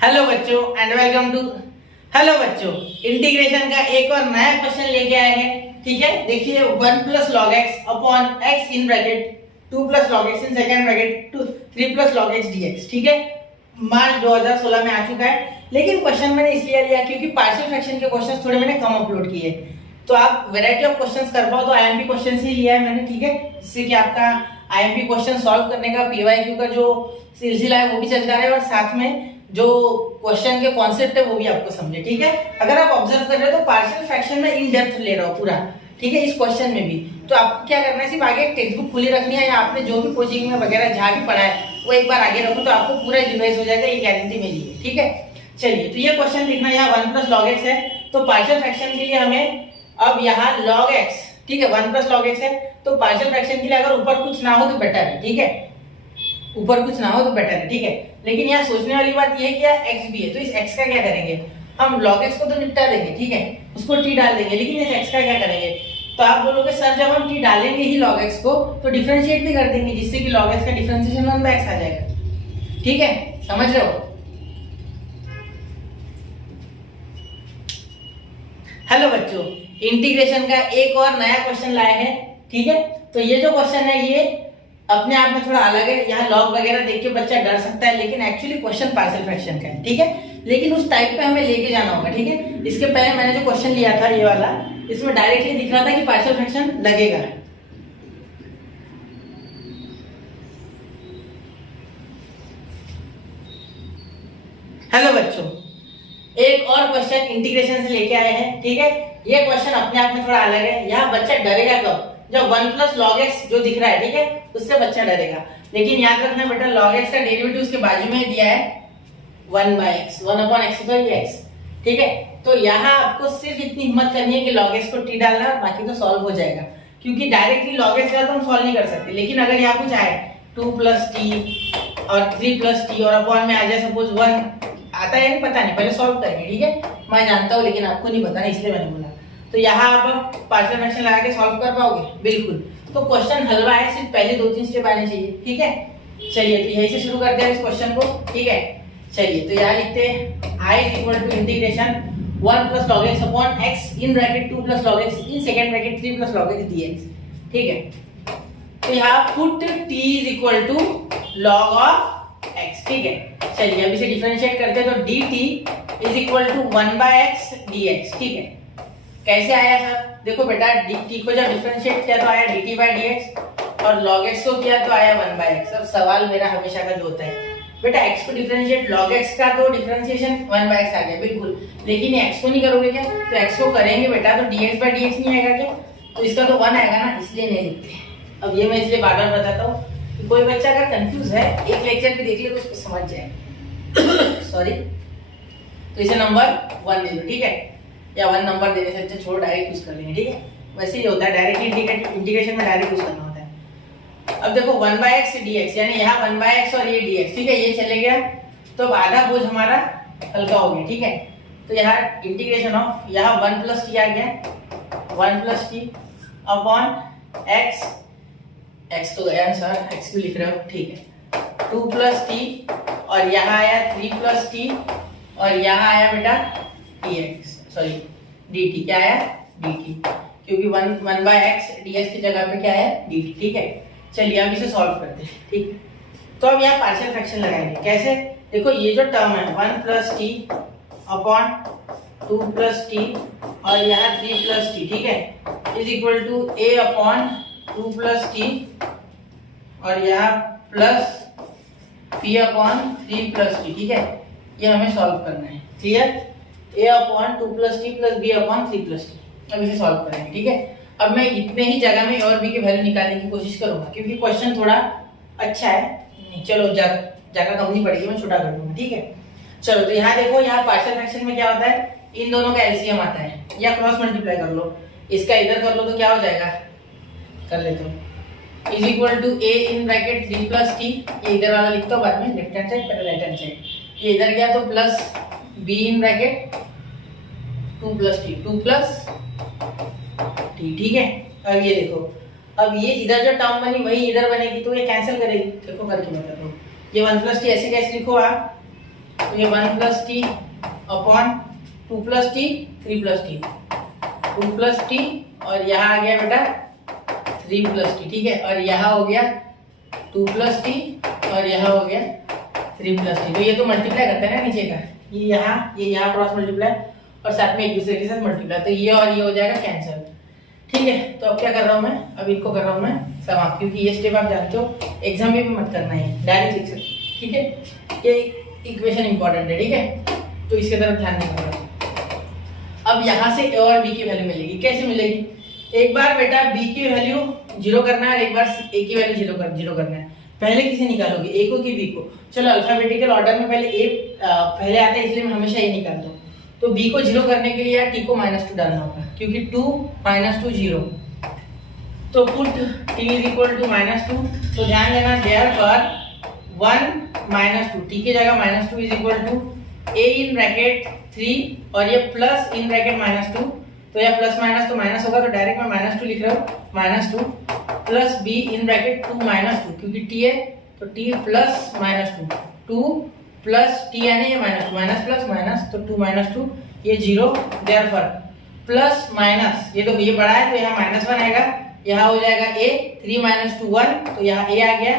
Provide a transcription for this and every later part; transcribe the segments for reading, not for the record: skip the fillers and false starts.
Hello बच्चों and welcome to hello बच्चों integration का एक और नया क्वेश्चन लेके आए हैं। ठीक है, देखिए 1 plus log x upon x in bracket 2 plus log x in second bracket 3 plus log x dx. ठीक है, मार्च 2016 में आ चुका है, लेकिन क्वेश्चन मैंने इसलिए लिया क्योंकि पार्शियल फ्रैक्शन के क्वेश्चन थोड़े मैंने कम अपलोड किए, तो आप वैरायटी ऑफ क्वेश्चंस कर पाओ तो आईएमपी क्वेश्चन ही लिया है मैंने। ठीक है, जिससे कि आपका आईएमपी क्वेश्चन सॉल्व करने का पीवाईक्यू का जो सिलसिला है वो भी चलता रहे और साथ में जो क्वेश्चन के कॉन्सेप्ट है वो भी आपको समझे। ठीक है, अगर आप ऑब्जर्व कर रहे हो तो पार्शियल फ्रैक्शन में इन डेप्थ ले रहा हूँ पूरा। ठीक है, इस क्वेश्चन में भी तो आपको क्या करना है, सिर्फ आगे टेक्स्ट बुक खुली रखनी है या आपने जो भी कोचिंग में वगैरह जहाँ भी पढ़ा है वो एक बार आगे रखो तो आपको पूरा रिवाइज हो जाएगा, ये गारंटी मेरी है। ठीक है, चलिए तो ये क्वेश्चन देखना, यहाँ 1 प्लस लॉग एक्स है तो पार्शियल फ्रैक्शन के लिए हमें अब यहाँ लॉग एक्स, ठीक है 1 प्लस लॉग एक्स है तो पार्शियल फ्रैक्शन के लिए अगर ऊपर कुछ ना हो तो बेटर है। ठीक है, ऊपर कुछ ना हो तो बेटर है। ठीक है, लेकिन यहाँ सोचने वाली बात ये है कि यार x भी है तो इस x का क्या करेंगे, हम log x को तो निपटा देंगे, ठीक है उसको t डाल देंगे, लेकिन इस x का क्या करेंगे। तो आप बोलोगे सर जब हम t डालेंगे ही log x को तो डिफरेंशिएट भी कर देंगे जिससे कि log x का डिफरेंशिएशन 1/x आ जाएगा। ठीक है, समझ रहे हो। हेलो बच्चों, इंटीग्रेशन का एक और नया क्वेश्चन लाए हैं। ठीक है, तो ये जो क्वेश्चन है ये अपने आप में थोड़ा अलग है, यहाँ लॉग वगैरह देख के बच्चा डर सकता है, लेकिन एक्चुअली क्वेश्चन पार्शियल फ्रैक्शन का है। ठीक है, लेकिन उस टाइप पे हमें लेके जाना होगा। ठीक है, इसके पहले मैंने जो क्वेश्चन लिया था ये वाला, इसमें डायरेक्टली दिख रहा था कि पार्शियल फ्रैक्शन लगेगा। हेलो बच्चों, एक और क्वेश्चन इंटीग्रेशन से लेके आए हैं। ठीक है, ये क्वेश्चन अपने आप में थोड़ा अलग है, यहाँ बच्चा डरेगा कब, जब 1 प्लस लॉग एक्स जो दिख रहा है, ठीक है उससे बच्चा डरेगा। लेकिन याद रखना बेटा लॉग एक्स का डेरिवेटिव उसके बाजू में दिया है 1/x, 1/x तो ये x। ठीक है, तो यहाँ आपको सिर्फ इतनी हिम्मत करनी है कि लॉग एक्स को t डालना, बाकी तो सॉल्व हो जाएगा, क्योंकि डायरेक्टली लॉग एक्स का तो हम सॉल्व नहीं कर सकते। लेकिन अगर यहाँ कुछ आए 2 प्लस टी और 3 प्लस टी और अपॉन में आ जाए सपोज 1 आता है, नहीं पता नहीं, पहले सॉल्व करेंगे। ठीक है, मैं जानता हूँ लेकिन आपको नहीं पता ना, इसलिए मैंने बोला। तो यहाँ आप पार्शियल फ्रैक्शन लगा के सॉल्व कर पाओगे बिल्कुल। तो क्वेश्चन हलवा है, सिर्फ पहले 2-3 स्टेप आने चाहिए। ठीक है, चलिए तो यहीं से शुरू करते हैं इस क्वेश्चन को। ठीक है, चलिए तो यहाँ लिखते हैं i = integration 1 plus log x upon x in bracket 2 plus log x in second bracket 3 plus log x dx। ठीक है, तो यहाँ put t = log of x। ठीक है, चलिए अब इसे डिफरेंशिएट करते हैं तो dt = 1/x dx। ठीक है, कैसे आया सर, देखो बेटा dt को जब डिफरेंशिएट किया तो आया dt/dx और log x को किया तो आया 1/x। अब सवाल मेरा हमेशा का जो होता है बेटा x को डिफरेंशिएट log x का तो डिफरेंशिएशन 1/x आ गया बिल्कुल, लेकिन ये x को नहीं करोगे क्या, तो x को करेंगे बेटा तो dx/dx नहीं आएगा क्या, तो इसका तो 1 आएगा ना, इसलिए नहीं लिखते। अब ये मैं इसलिए बार-बार बताता हूँ कि कोई बच्चा अगर कंफ्यूज है एक लेक्चर भी देख ले तो उसको समझ जाए सॉरी, तो इसे नंबर 1 दे दो। ठीक है, या 1 नंबर देने से अच्छा छोड़ डायरेक्ट यूज कर लेंगे। ठीक है, वैसे ही होता है डायरेक्ट इंटीग्रेशन में डायरेक्ट यूज करना होता है। अब देखो 1/x dx यानी यहाँ 1/x और ये dx, ठीक है ये चले गया तो अब आधा बोझ हमारा हल्का हो गया। ठीक है, तो यहाँ इंटीग्रेशन ऑफ यहाँ 1 प्लस टी आ गया, 1 plus T upon x, x तो गया सर, x क्यों लिख रहे हो, ठीक है 2 प्लस टी और यहाँ आया 3 प्लस टी और यहाँ आया बेटा dx, सॉरी dt, क्या आया dt, क्योंकि 1/x dx की जगह पे क्या है dt। ठीक है, चलिए अब इसे सॉल्व करते हैं। ठीक, तो अब यहाँ पार्शियल फ्रैक्शन लगाएंगे, कैसे, देखो ये जो टर्म है 1 plus T upon 2 plus T और यहाँ 3 प्लस टी, ठीक है = a अपॉन 2 प्लस टी और यहाँ plus p upon 3 plus T. ठीक है, ये हमें सॉल्व करना है, clear, a upon 2 plus T plus b upon 3 plus T. अब इसे सॉल्व करेंगे। ठीक है, अब मैं इतने ही जगह में और b की वैल्यू निकालने की कोशिश करूंगा क्योंकि क्वेश्चन थोड़ा अच्छा है, चलो जगह कम नहीं पड़ेगी, मैं छोटा कर दूंगा। ठीक है, चलो तो यहाँ देखो, यहाँ पार्शियल फ्रैक्शन में क्या होता है, इन दोनों का एलसीएम आता है या क्रॉस मल्टीप्लाई कर लो, इसका इधर कर लो तो क्या हो जाएगा, कर लेते हो = a in bracket 3 plus T, ये इधर वाला लिखता हूँ बाद में, लेफ्ट हैंड साइड पहले राइट हैंड साइड, ये इधर गया तो प्लस b इन bracket 2 plus T, 2 plus T. ठीक है, अब ये देखो, अब ये इधर जो टर्म बनी वही इधर बनेगी तो ये कैंसिल करेगी, देखो करके बताता हूँ। ये 1 प्लस टी ऐसे कैसे लिखो आप, तो ये 1 plus T upon 2 plus T 3 plus T 2 plus T और यहाँ आ गया बेटा 3 प्लस टी, ठीक है। और यहाँ हो गया 2 प्लस टी और यहाँ हो गया 3 प्लस टी। तो ये तो मल्टीप्लाई करता है ना नीचे का, ये यहाँ क्रॉस मल्टीप्लाई और साथ में एक दूसरे के साथ मल्टीप्लाई, तो ये और ये हो जाएगा कैंसिल, ठीक है। तो अब क्या कर रहा हूँ मैं, अब इनको कर रहा हूँ मैं समाप्त, क्योंकि ये स्टेप आप जानते हो एग्जाम में भी मत करना है, डायरेक्ट लिख सकते, ठीक है। ये इक्वेशन इंपॉर्टेंट है, ठीक है, तो इसके तरफ ध्यान देना। अब यहाँ से ए और बी की वैल्यू मिलेगी, कैसे मिलेगी? एक बार बेटा बी की वैल्यू 0 करना है और एक बार ए की वैल्यू 0 करना है। पहले किसे निकालोगे, ए को कि बी को? चलो अल्फाबेटिकल ऑर्डर में पहले ए पहले आता है, इसलिए मैं हमेशा ए निकालता हूँ। तो बी को 0 करने के लिए यार टी को -2 डालना होगा, क्योंकि 2 -2 0, तो put t is equal to -2। तो ध्यान देना, देयरफॉर 1 -2 टी की जगह -2 is equal to a in bracket 3 और ये प्लस इन ब्रैकेट -2, तो यह प्लस माइनस तो माइनस होगा, तो डायरेक्ट मैं -2 लिख रहा हूँ, -2 प्लस बी इन ब्रैकेट 2 -2, क्योंकि टी है तो टी प्लस -2, 2 प्लस टी यानी ये -2, माइनस प्लस माइनस तो 2 -2 ये 0, देयरफॉर प्लस माइनस ये तो ये बड़ा है तो यहाँ -1 आएगा, यहाँ हो जाएगा a 3 - 2 1, तो यहाँ a आ गया,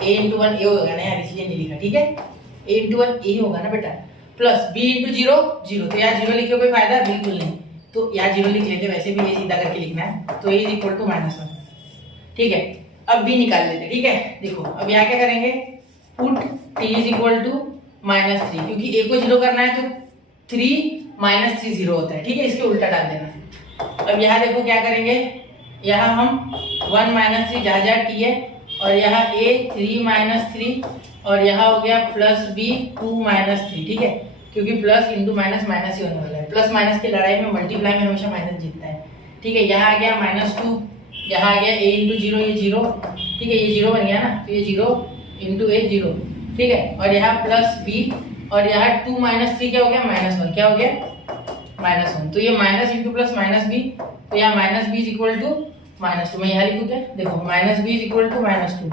a × 1 a होगा ना यार, इसलिए नहीं लिखा, ठीक है, a × 1 a होगा ना बेटा, प्लस b × 0 0, तो यहाँ 0 लिखे कोई फायदा बिल्कुल नहीं, तो यहाँ 0 लिख लेते, वैसे भी ये सीधा करके लिखना है, तो a इज इक्वल टू -1, ठीक है। अब b निकाल लेते, ठीक है। देखो अब यहाँ क्या करेंगे, put t is equal to -3, क्योंकि a को 0 करना है तो 3 - 3 0 होता है, ठीक है, इसके उल्टा डाल देना। अब यहाँ देखो क्या करेंगे, यहाँ हम 1 - 3 जहाँ t है, और यहाँ a 3 - 3 और यहाँ हो गया प्लस b 2 - 3, ठीक है, क्योंकि प्लस इंटू माइनस माइनस ही होने वाला है, प्लस माइनस की लड़ाई में मल्टीप्लाई में हमेशा माइनस जीतता है, ठीक है। यहाँ आ गया -2, यहाँ आ गया a × 0 ये 0, ठीक है, ये 0 बन गया ना, तो ये 0 × a 0, ठीक है, और यहाँ प्लस b और यहाँ 2 - 3 क्या हो गया, -1, क्या हो गया -1, तो ये माइनस इंटू प्लस -b, तो यहाँ -b इज इक्वल टू -2, मैं यहाँ लिखूँ क्या, देखो -b इज इक्वल टू -2,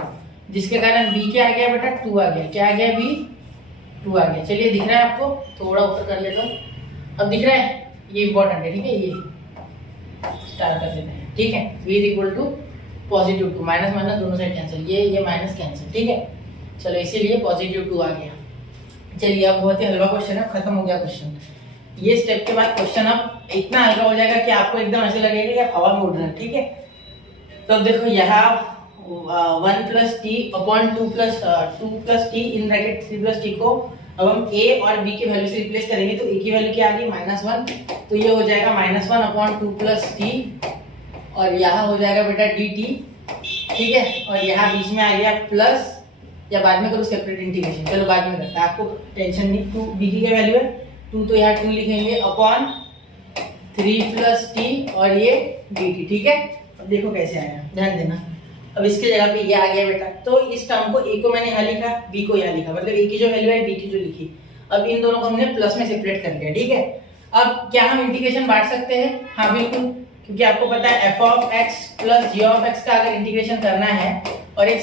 जिसके कारण b क्या आ गया बेटा 2 आ गया, क्या आ गया b 2 आ गया। चलिए दिख रहा है आपको, थोड़ा ऊपर कर लेता हूँ, अब दिख रहा है, ये इंपॉर्टेंट है, ठीक है, ये स्टार्ट कर देते हैं, ठीक है। v is equal to +2, minus minus दोनों साइड कैंसिल, ये माइनस कैंसिल, ठीक है। चलो इसीलिए +2 आ गया। चलिए अब बहुत ही हल्का क्वेश्चन है, खत्म हो गया क्वेश्चन। ये स्टेप के बाद क्वेश्चन अब इतना हल्का हो जाएगा कि आपको एकदम ऐसे लगेगा कि आप हवा में उड़ रहे हैं, ठीक है। तो देखो यहाँ 1 + t अपॉन 2 + t इन ब्रैकेट 3 + t को अब हम a और b की वैल्यू से रिप्लेस करेंगे, तो a की वैल्यू क्या आ गई -1, तो ये हो जाएगा -1 अपॉन 2 + t और यहाँ हो जाएगा बेटा dt, ठीक है, और यहाँ बीच में आ गया प्लस, या बाद में करो सेपरेट इंटीग्रेशन, चलो बाद में करते हैं, आपको टेंशन नहीं। 2 b की क्या वैल्यू है 2, तो यहाँ 2 लिखेंगे अपॉन 3 + t और ये dt, ठीक है। अब देखो कैसे आया, ध्यान देना। अब इसके जगह पे ये आ गया बेटा, तो इस टर्म को a को मैंने यहाँ लिखा, b को यहाँ लिखा, मतलब a की जो वैल्यू है b की जो लिखी, अब इन दोनों को हमने प्लस में सेपरेट कर लिया, ठीक है। अब क्या हम इंटीग्रेशन बांट सकते हैं? हाँ बिल्कुल, क्योंकि आपको पता है f(x) + g(x) का अगर इंटीग्रेशन करना है और एक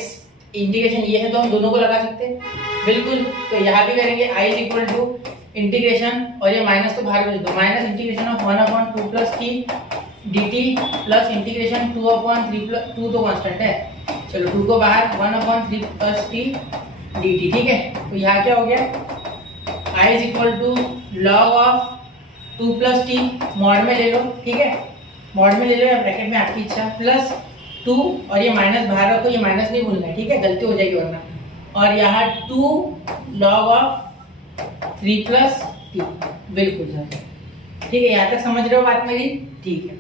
इंटीग्रेशन ये है तो हम दोनों को लगा सकते हैं, बिल्कुल। तो यहाँ भी करेंगे i is equal to integration, और ये माइनस तो बाहर भेज दो, minus integration of 1/2 + t dt plus integration 2/3 2 तो कांस्टेंट है, चलो 2 को बाहर 1/3 + t dt, ठीक है। तो यहाँ क्या हो गया, i is equal to log of 2 + t, mod में ले लो, ठीक है, मॉड में ले लो या ब्रैकेट में आपकी इच्छा, प्लस 2 और ये माइनस बाहर रखो, ये माइनस नहीं भूलना है, ठीक है, गलती हो जाएगी वरना, और यहाँ 2 log ऑफ 3 + t, बिल्कुल सर, ठीक है, यहाँ तक समझ रहे हो बात मेरी, ठीक है।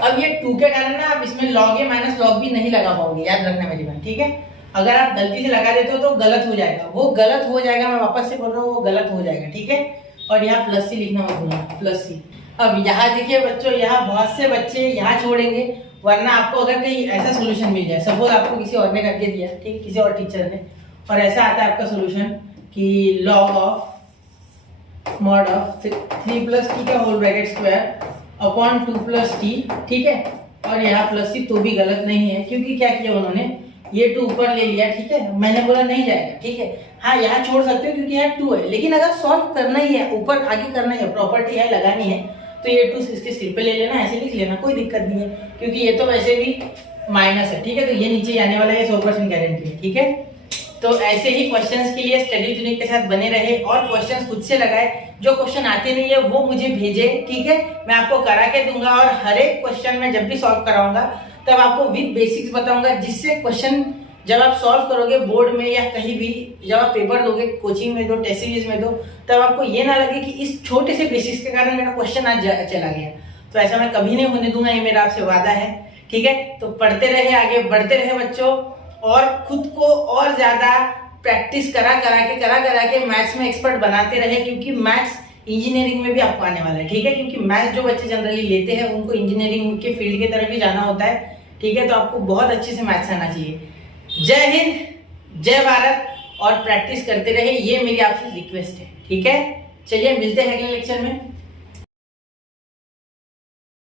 अब ये 2 के कारण ना आप इसमें log a - log b नहीं लगा पाओगे, याद रखना मेरी बात, ठीक है। अगर आप गलती से लगा देते हो तो गलत हो जाएगा, वो गलत हो जाएगा, मैं वापस से बोल रहा हूँ वो गलत हो जाएगा, ठीक है। और यहाँ +c लिखना मत भूलना, +c। अब यहाँ देखिए बच्चों, यहाँ बहुत से बच्चे यहाँ छोड़ेंगे, वरना आपको अगर कहीं ऐसा सोल्यूशन मिल जाए, सपोज आपको किसी और ने करके दिया, ठीक है, किसी और टीचर ने, और ऐसा आता है आपका सोल्यूशन कि log of mod of 3 + t का whole bracket square upon 2 + t, ठीक है, और यहाँ +c, तो भी गलत नहीं है, क्योंकि क्या किया उन्होंने, ये 2 ऊपर ले लिया, ठीक है, मैंने बोला नहीं जाएगा, ठीक है, हाँ यहाँ छोड़ सकते हो क्योंकि यहाँ 2 है, लेकिन अगर सॉल्व करना ही है, ऊपर आगे करना है, प्रॉपर्टी है लगानी है, तो ये 2 इसके सिर पे ले लेना, ऐसे लिख लेना, कोई दिक्कत नहीं है, क्योंकि ये तो वैसे भी माइनस है, ठीक है। तो ये नीचे आने वाला है, 100% गारंटी है, ठीक है। तो ऐसे ही क्वेश्चंस के लिए स्टडी यूनिक के साथ बने रहे और क्वेश्चंस खुद से लगाए। जो क्वेश्चन आते नहीं है वो मुझे भेजे, ठीक है, मैं आपको करा के दूंगा और हर एक क्वेश्चन में जब भी सॉल्व कराऊंगा तब आपको विद बेसिक्स बताऊंगा, जिससे क्वेश्चन जब आप सॉल्व करोगे बोर्ड में या कहीं भी, जब आप पेपर दोगे, कोचिंग में दो, टेस्ट सीरीज में दो, तब आपको ये ना लगे कि इस छोटे से बेसिक्स के कारण मेरा क्वेश्चन आज चला गया। तो ऐसा मैं कभी नहीं होने दूंगा, ये मेरा आपसे वादा है, ठीक है। तो पढ़ते रहे, आगे बढ़ते रहे बच्चों, और खुद को और ज्यादा प्रैक्टिस करा करा के मैथ्स में एक्सपर्ट बनाते रहे, क्योंकि मैथ्स इंजीनियरिंग में भी आपको आने वाला है, ठीक है। क्योंकि मैथ्स जो बच्चे जनरली लेते हैं उनको इंजीनियरिंग के फील्ड की तरफ भी जाना होता है, ठीक है। तो आपको बहुत अच्छे से मैथ्स आना चाहिए। जय हिंद, जय भारत, और प्रैक्टिस करते रहे, ये मेरी आपसे रिक्वेस्ट है, ठीक है। चलिए मिलते हैं अगले लेक्चर में।